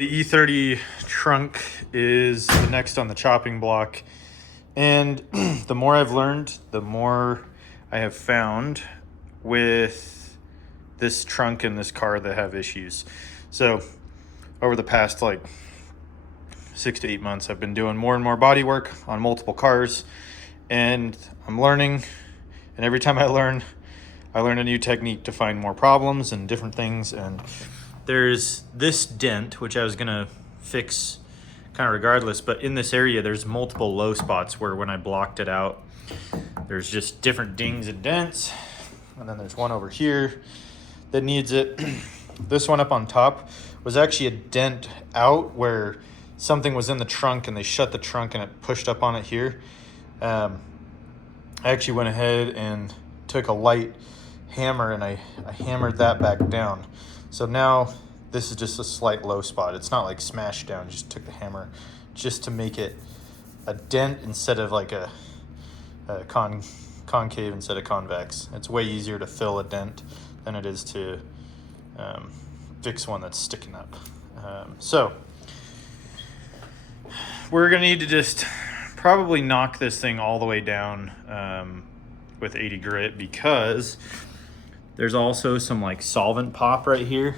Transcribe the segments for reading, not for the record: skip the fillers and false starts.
The E30 trunk is the next on the chopping block. And the more I've learned, the more I have found with this trunk and this car that have issues. So over the past like 6 to 8 months, I've been doing more and more body work on multiple cars, and I'm learning. And every time I learn a new technique to find more problems and different things. And there's this dent, which I was gonna fix kind of regardless, but in this area, there's multiple low spots where when I blocked it out, there's just different dings and dents. And then there's one over here that needs it. This one up on top was actually a dent out where something was in the trunk and they shut the trunk and it pushed up on it here. I actually went ahead and took a light hammer and I hammered that back down. So now this is just a slight low spot. It's not like smashed down, just took the hammer just to make it a dent instead of like a concave instead of convex. It's way easier to fill a dent than it is to fix one that's sticking up. So we're gonna need to just probably knock this thing all the way down with 80 grit, because there's also some like solvent pop right here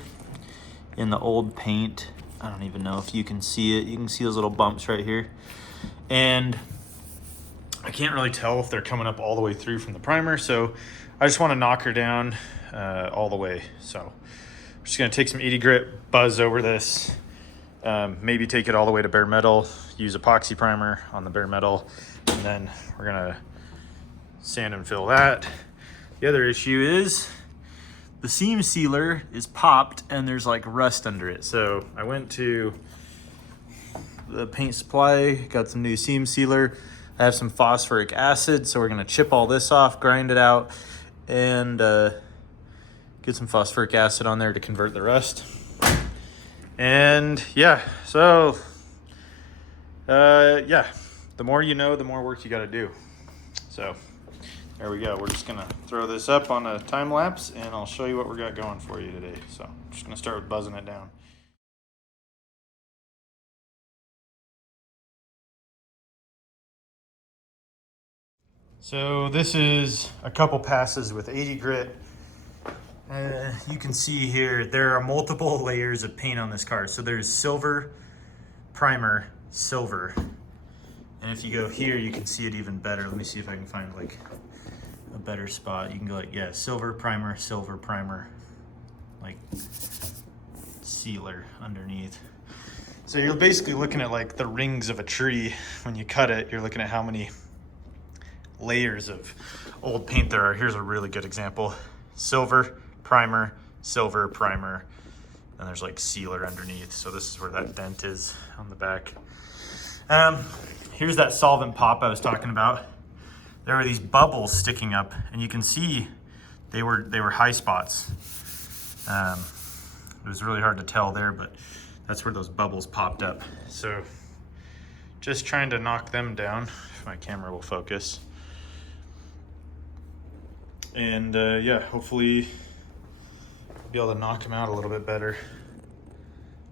in the old paint. I don't even know if you can see it. You can see those little bumps right here. And I can't really tell if they're coming up all the way through from the primer. So I just want to knock her down all the way. So I'm just going to take some 80 grit, buzz over this, maybe take it all the way to bare metal, use epoxy primer on the bare metal, and then we're going to sand and fill that. The other issue is the seam sealer is popped and there's like rust under it. So I went to the paint supply, got some new seam sealer. I have some phosphoric acid, so we're gonna chip all this off, grind it out, and get some phosphoric acid on there to convert the rust. And yeah, so yeah, the more you know, the more work you gotta do. So there we go. We're just gonna throw this up on a time lapse and I'll show you what we got going for you today. So I'm just gonna start with buzzing it down. So this is a couple passes with 80 grit. You can see here, there are multiple layers of paint on this car. So there's silver, primer, silver. And if you go here, you can see it even better. Let me see if I can find like a better spot. You can go like, yeah, silver primer, like sealer underneath. So you're basically looking at like the rings of a tree. When you cut it, you're looking at how many layers of old paint there are. Here's a really good example. Silver, primer, and there's like sealer underneath. So this is where that dent is on the back. Here's that solvent pop I was talking about. There were these bubbles sticking up, and you can see they were high spots. It was really hard to tell there, but that's where those bubbles popped up. So just trying to knock them down, if my camera will focus. And yeah, hopefully be able to knock them out a little bit better.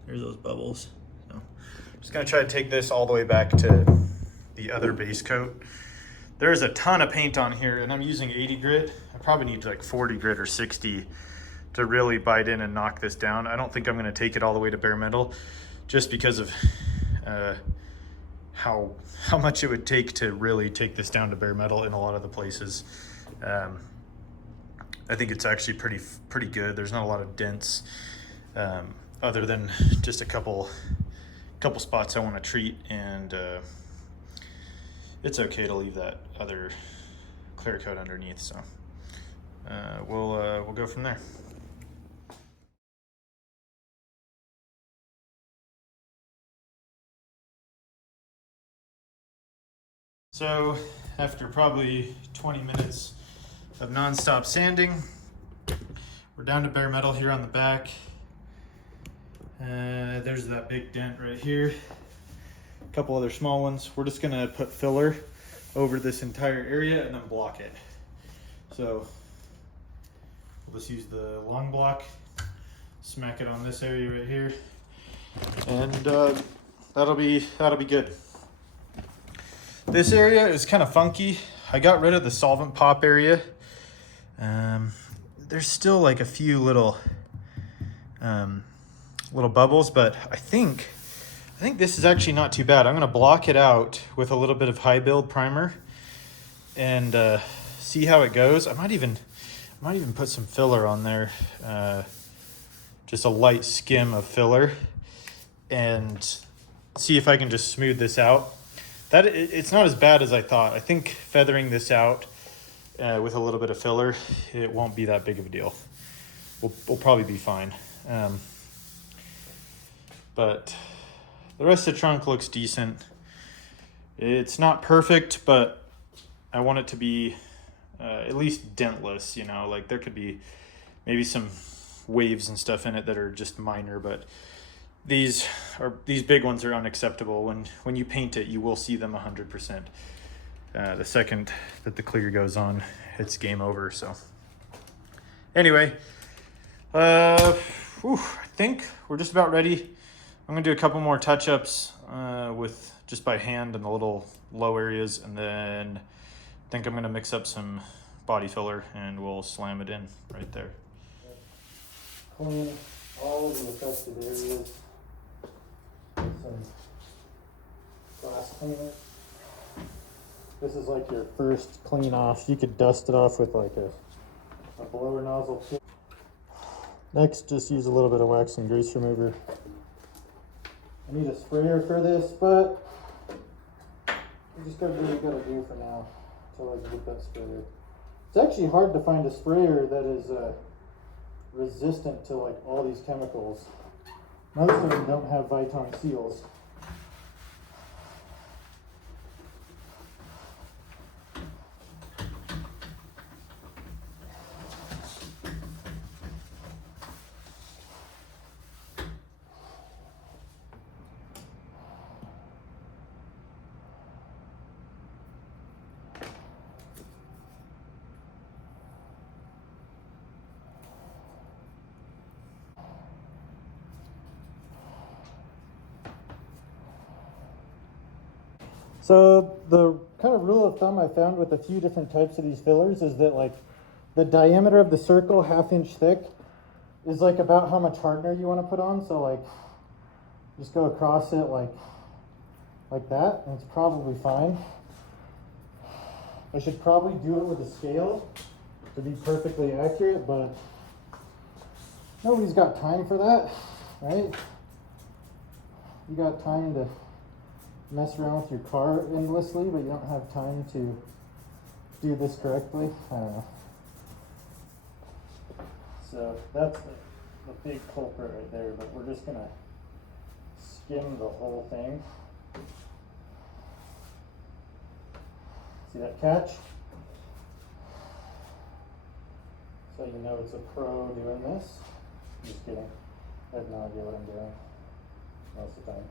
There's those bubbles. So I'm just gonna try to take this all the way back to the other base coat. There's a ton of paint on here and I'm using 80 grit. I probably need like 40 grit or 60 to really bite in and knock this down. I don't think I'm gonna take it all the way to bare metal just because of how much it would take to really take this down to bare metal in a lot of the places. I think it's actually pretty good. There's not a lot of dents other than just a couple spots I want to treat, and it's okay to leave that other clear coat underneath. So we'll go from there. So after probably 20 minutes of non-stop sanding, we're down to bare metal here on the back. There's that big dent right here. A couple other small ones. We're just gonna put filler over this entire area and then block it. So we'll just use the long block, smack it on this area right here, and that'll be good. This area is kind of funky. I got rid of the solvent pop area. There's still like a few little bubbles, but I think this is actually not too bad. I'm gonna block it out with a little bit of high build primer and see how it goes. I might even put some filler on there, just a light skim of filler, and see if I can just smooth this out. It's not as bad as I thought. I think feathering this out with a little bit of filler, it won't be that big of a deal. We'll probably be fine. But the rest of the trunk looks decent. It's not perfect, but I want it to be at least dentless, you know, like there could be maybe some waves and stuff in it that are just minor, but these big ones are unacceptable. When you paint it, you will see them 100%. The second that the clear goes on, it's game over. So anyway, I think we're just about ready. I'm gonna do a couple more touch-ups with just by hand in the little low areas, and then I think I'm gonna mix up some body filler and we'll slam it in right there. Clean all of the affected areas with some glass cleaner. This is like your first clean off. You could dust it off with like a blower nozzle too. Next, just use a little bit of wax and grease remover. I need a sprayer for this, but I just gotta do what I gotta do for now until I can get that sprayer. It's actually hard to find a sprayer that is resistant to like all these chemicals. Most of them don't have Viton seals. So the kind of rule of thumb I found with a few different types of these fillers is that like the diameter of the circle, 1/2 inch thick, is like about how much hardener you want to put on. So like just go across it like that, and it's probably fine. I should probably do it with a scale to be perfectly accurate, but nobody's got time for that, right? You got time to mess around with your car endlessly, but you don't have time to do this correctly. I don't know. So that's the big culprit right there, but we're just gonna skim the whole thing. See that catch? So you know it's a pro doing this. Just kidding. I have no idea what I'm doing most of the time.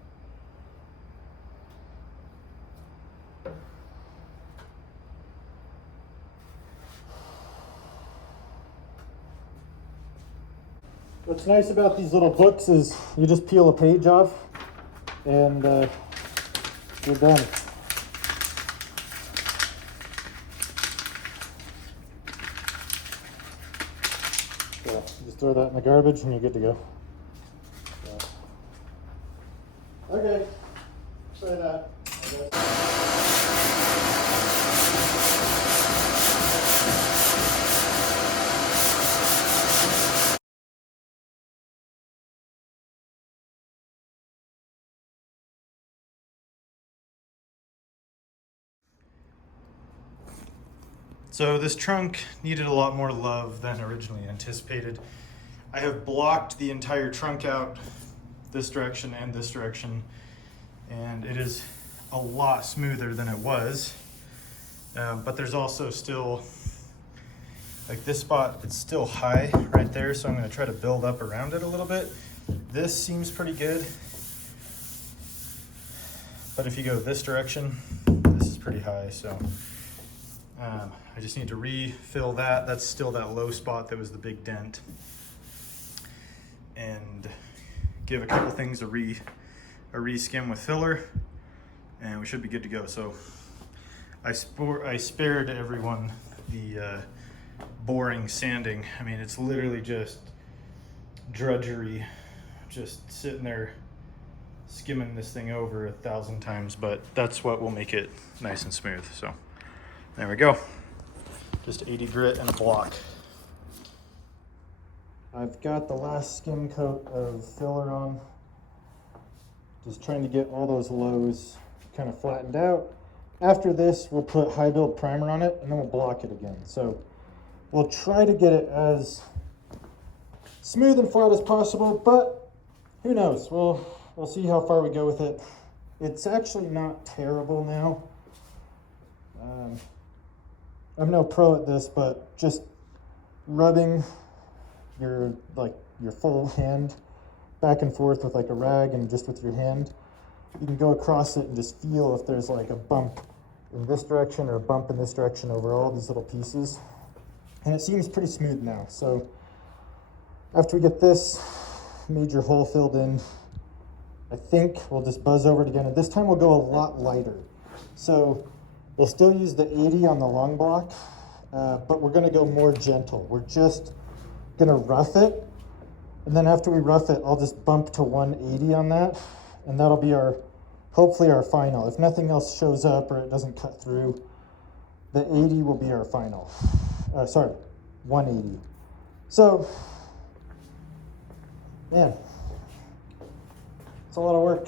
What's nice about these little books is you just peel a page off and you're done. So just throw that in the garbage and you're good to go. So. Okay, try that. So this trunk needed a lot more love than originally anticipated. I have blocked the entire trunk out this direction and this direction, and it is a lot smoother than it was. But there's also still, like this spot, it's still high right there, so I'm gonna try to build up around it a little bit. This seems pretty good. But if you go this direction, this is pretty high, so I just need to refill that. That's still that low spot that was the big dent. And give a couple things a re-skim with filler, and we should be good to go. So I spared everyone the boring sanding. I mean, it's literally just drudgery, just sitting there skimming this thing over 1,000 times, but that's what will make it nice and smooth. So there we go. Just 80 grit and a block. I've got the last skim coat of filler on. Just trying to get all those lows kind of flattened out. After this, we'll put high build primer on it and then we'll block it again. So we'll try to get it as smooth and flat as possible, but who knows? We'll see how far we go with it. It's actually not terrible now. I'm no pro at this, but just rubbing your full hand back and forth with like a rag and just with your hand, you can go across it and just feel if there's like a bump in this direction or a bump in this direction over all these little pieces. And it seems pretty smooth now. So after we get this major hole filled in, I think we'll just buzz over it again. And this time we'll go a lot lighter. So we'll still use the 80 on the long block, but we're gonna go more gentle. We're just gonna rough it. And then after we rough it, I'll just bump to 180 on that. And that'll be hopefully our final. If nothing else shows up or it doesn't cut through, the 80 will be our final. Sorry, 180. So, man, it's a lot of work.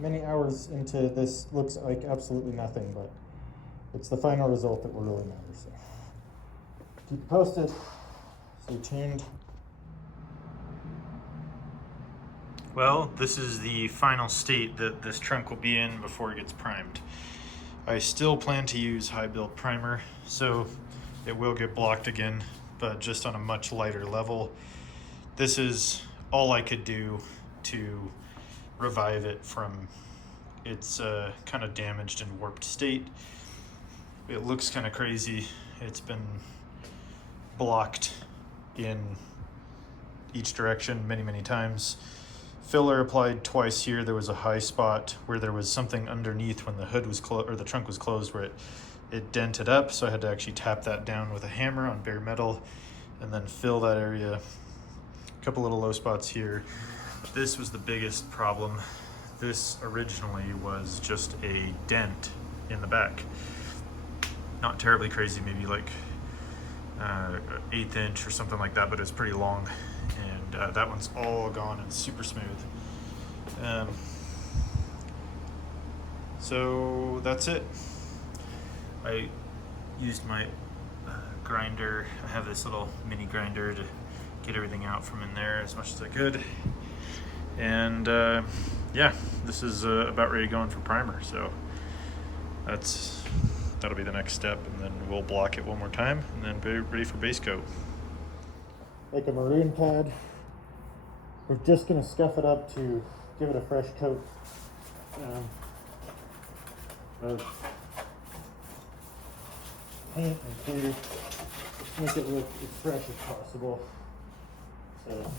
Many hours into this. Looks like absolutely nothing, but it's the final result that will really matter. So keep it posted. Stay tuned. Well, this is the final state that this trunk will be in before it gets primed. I still plan to use high build primer, so it will get blocked again, but just on a much lighter level. This is all I could do to revive it from its kind of damaged and warped state. It looks kind of crazy. It's been blocked in each direction many, many times. Filler applied twice here. There was a high spot where there was something underneath when the hood was closed, or the trunk was closed, where it dented up. So I had to actually tap that down with a hammer on bare metal and then fill that area. A couple little low spots here. This was the biggest problem. This originally was just a dent in the back. Not terribly crazy, maybe like 1/8 inch or something like that, but it's pretty long. And that one's all gone and super smooth. So that's it. I used my grinder. I have this little mini grinder to get everything out from in there as much as I could. And yeah, this is about ready to go in for primer. So that'll be the next step, and then we'll block it one more time and then be ready for base coat. Like a maroon pad. We're just gonna scuff it up to give it a fresh coat of paint and clear. Just make it look as fresh as possible. So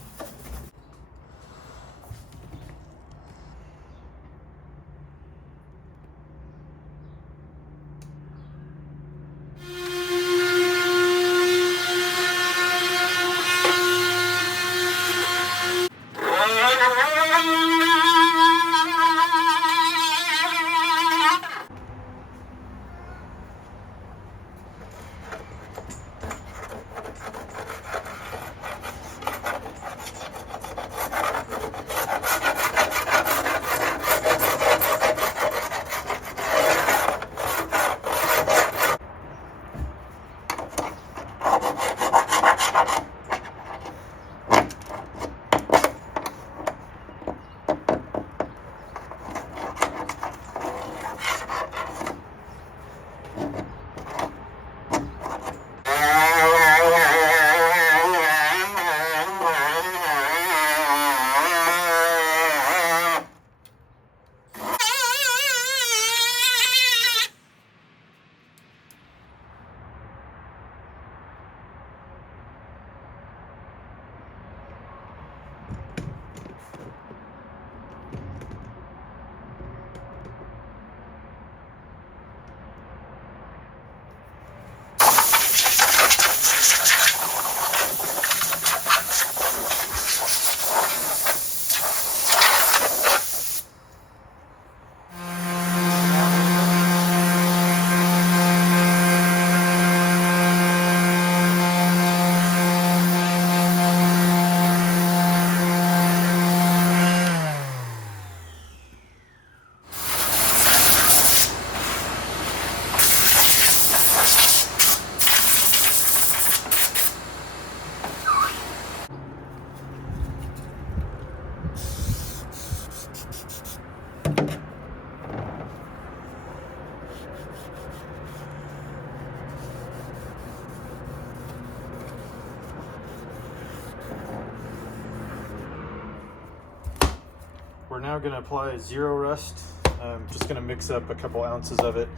now going to apply Zero Rust. I'm just going to mix up a couple ounces of it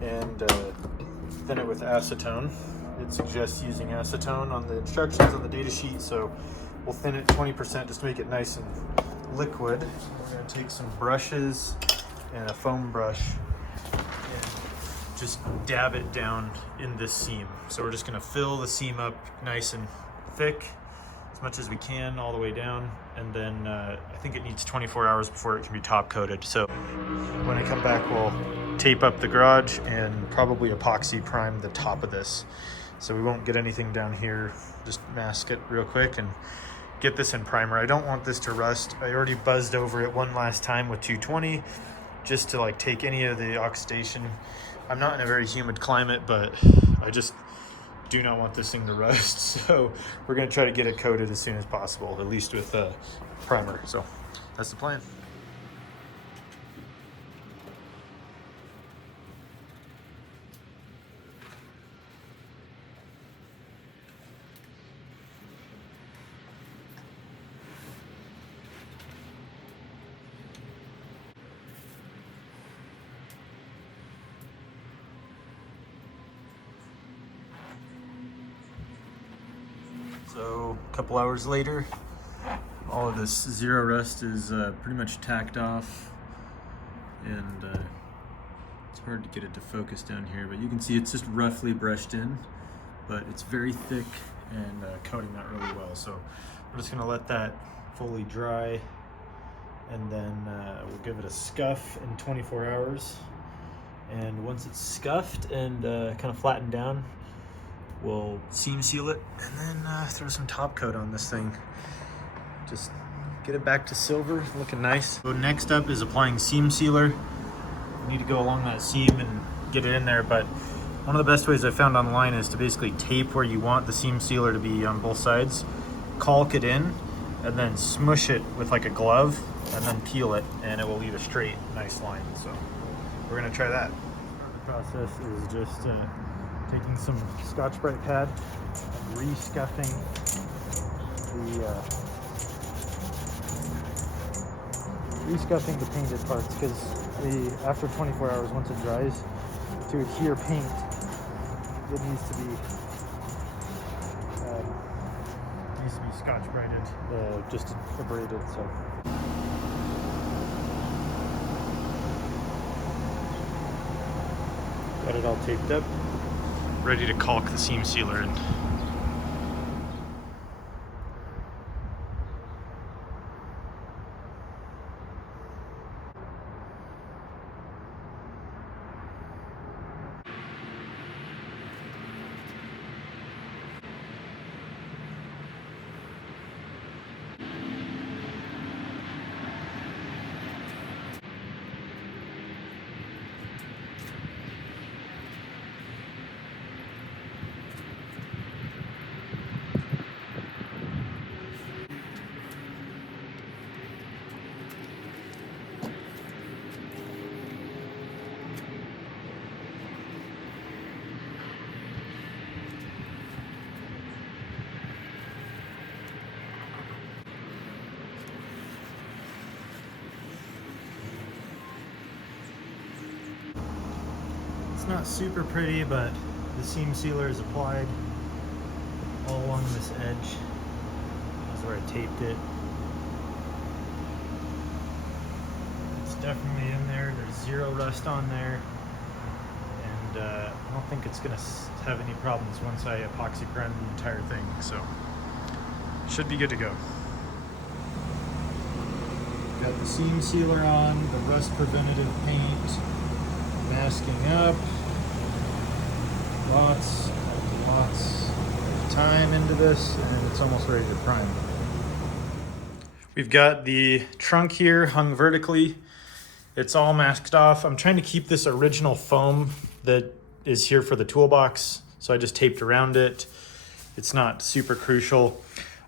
and thin it with acetone. It suggests using acetone on the instructions on the data sheet, so we'll thin it 20% just to make it nice and liquid. We're going to take some brushes and a foam brush and just dab it down in this seam. So we're just going to fill the seam up nice and thick as much as we can all the way down, and then I think it needs 24 hours before it can be top coated. So when I come back, we'll tape up the garage and probably epoxy prime the top of this, so we won't get anything down here. Just mask it real quick and get this in primer. I don't want this to rust. I already buzzed over it one last time with 220 just to like take any of the oxidation. I'm not in a very humid climate, but I just do not want this thing to rust. So we're gonna try to get it coated as soon as possible, at least with primer. So that's the plan. So a couple hours later, all of this Zero Rust is pretty much tacked off, and it's hard to get it to focus down here, but you can see it's just roughly brushed in, but it's very thick and coating that really well. So we're just gonna let that fully dry, and then we'll give it a scuff in 24 hours. And once it's scuffed and kind of flattened down, we'll seam seal it and then throw some top coat on this thing. Just get it back to silver, looking nice. So next up is applying seam sealer. You need to go along that seam and get it in there, but one of the best ways I found online is to basically tape where you want the seam sealer to be on both sides, caulk it in, and then smush it with like a glove, and then peel it, and it will leave a straight, nice line. So we're gonna try that. The process is just taking some Scotch-Brite pad and re-scuffing the painted parts, because after 24 hours, once it dries, to adhere paint, it needs to be Scotch-Brited, just abraded. So. Got it all taped up, ready to caulk the seam sealer in. Not super pretty, but the seam sealer is applied all along this edge. That's where I taped it. It's definitely in there. There's zero rust on there, and I don't think it's gonna have any problems once I epoxy prime the entire thing, so should be good to go. Got the seam sealer on, the rust preventative paint, masking up. Lots of time into this, and it's almost ready to prime. We've got the trunk here hung vertically. It's all masked off. I'm trying to keep this original foam that is here for the toolbox, so I just taped around it. It's not super crucial.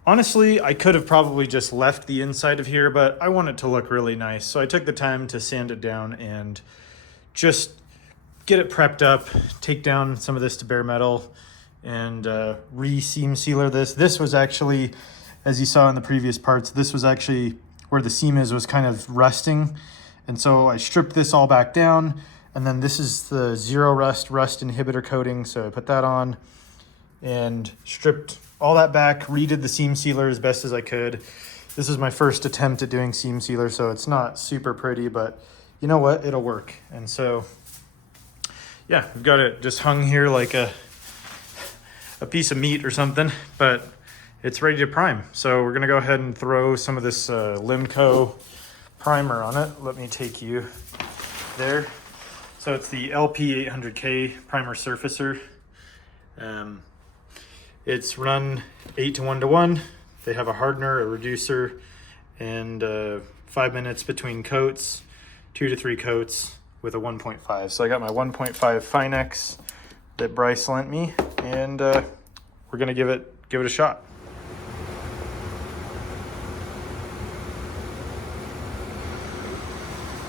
Honestly, I could have probably just left the inside of here, but I want it to look really nice. So I took the time to sand it down and just get it prepped up, take down some of this to bare metal, and re-seam sealer this. This was actually, as you saw in the previous parts, this was actually where the seam is was kind of rusting. And so I stripped this all back down. And then this is the zero rust inhibitor coating. So I put that on and stripped all that back, redid the seam sealer as best as I could. This is my first attempt at doing seam sealer, so it's not super pretty, but you know what, it'll work. And so, yeah, we've got it just hung here like a piece of meat or something, but it's ready to prime. So we're gonna go ahead and throw some of this Limco primer on it. Let me take you there. So it's the LP800K primer surfacer. It's run 8:1:1. They have a hardener, a reducer, and 5 minutes between coats, 2 to 3 coats with a 1.5. So I got my 1.5 Finex that Bryce lent me, and we're gonna give it a shot.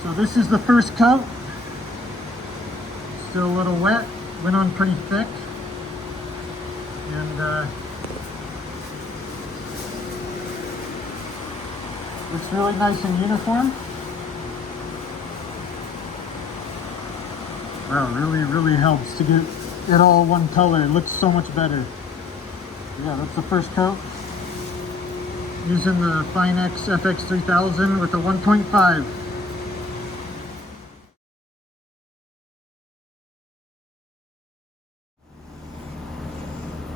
So this is the first coat. Still a little wet, went on pretty thick. And looks really nice and uniform. Wow, really helps to get it all one color. It looks so much better. Yeah, that's the first coat. Using the Finex FX3000 with a 1.5.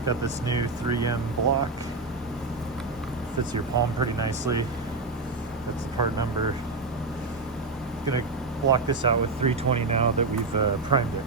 Got this new 3M block. Fits your palm pretty nicely. That's the part number. Gonna block this out with 320 now that we've primed it.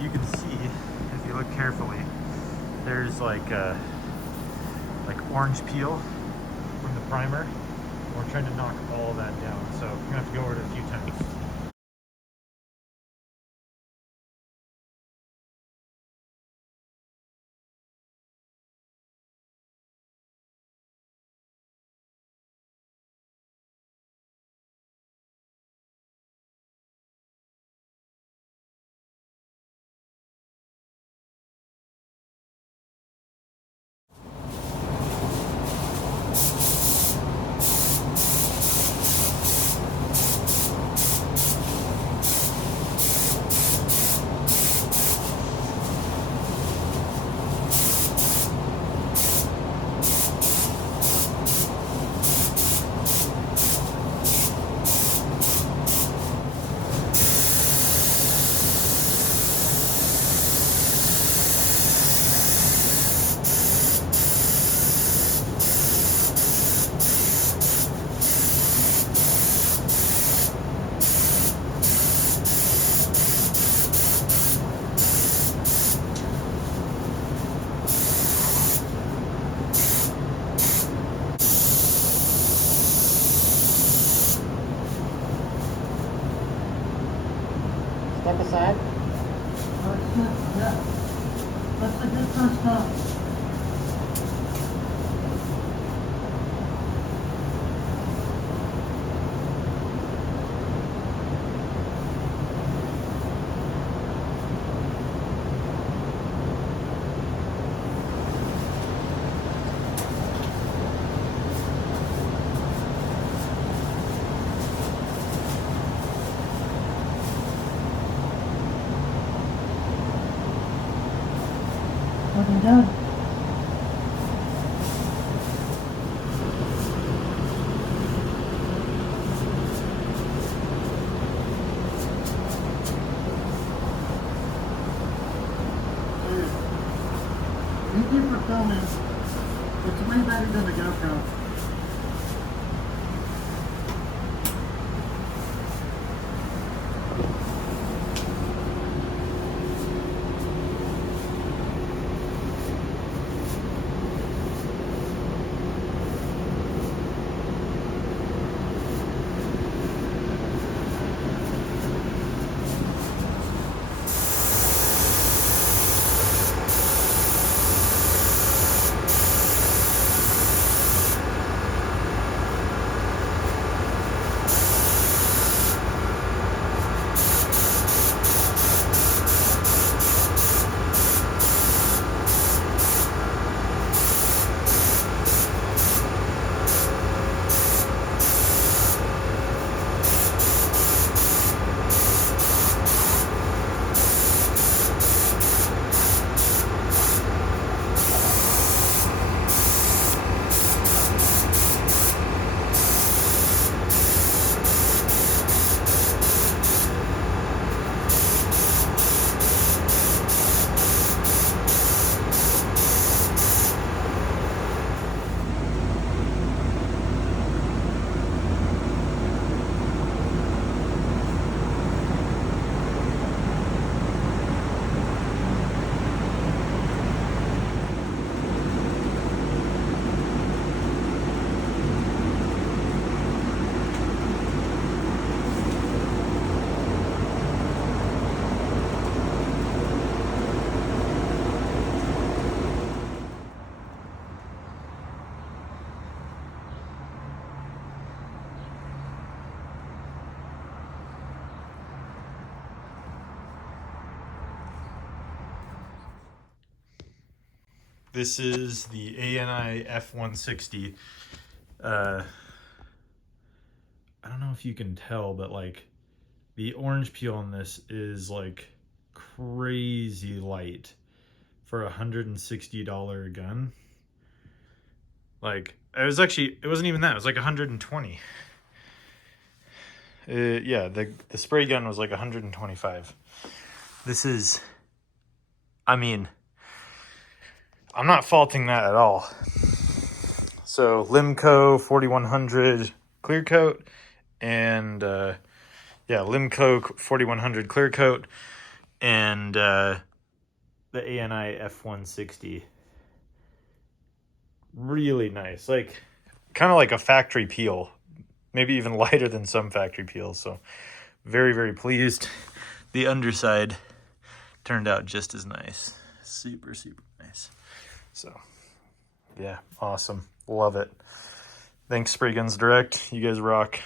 You can see, if you look carefully, there's like orange peel from the primer. We're trying to knock all of that down, so we're gonna have to go over it a few times. Step aside. Yeah. That's a good first coat. Looking good. Thank you for filming. It's way better than the GoPro. This is the ANI F160. I don't know if you can tell, but like the orange peel on this is like crazy light for a $160 gun. Like it wasn't even that. It was like 120. Yeah, the spray gun was like 125. This is, I mean, I'm not faulting that at all. So Limco 4100 clear coat, and Limco 4100 clear coat, and the ANI F160. Really nice, like kind of like a factory peel, maybe even lighter than some factory peels. So very, very pleased. The underside turned out just as nice. Super, super nice. So yeah, awesome. Love it. Thanks, Spray Guns Direct. You guys rock.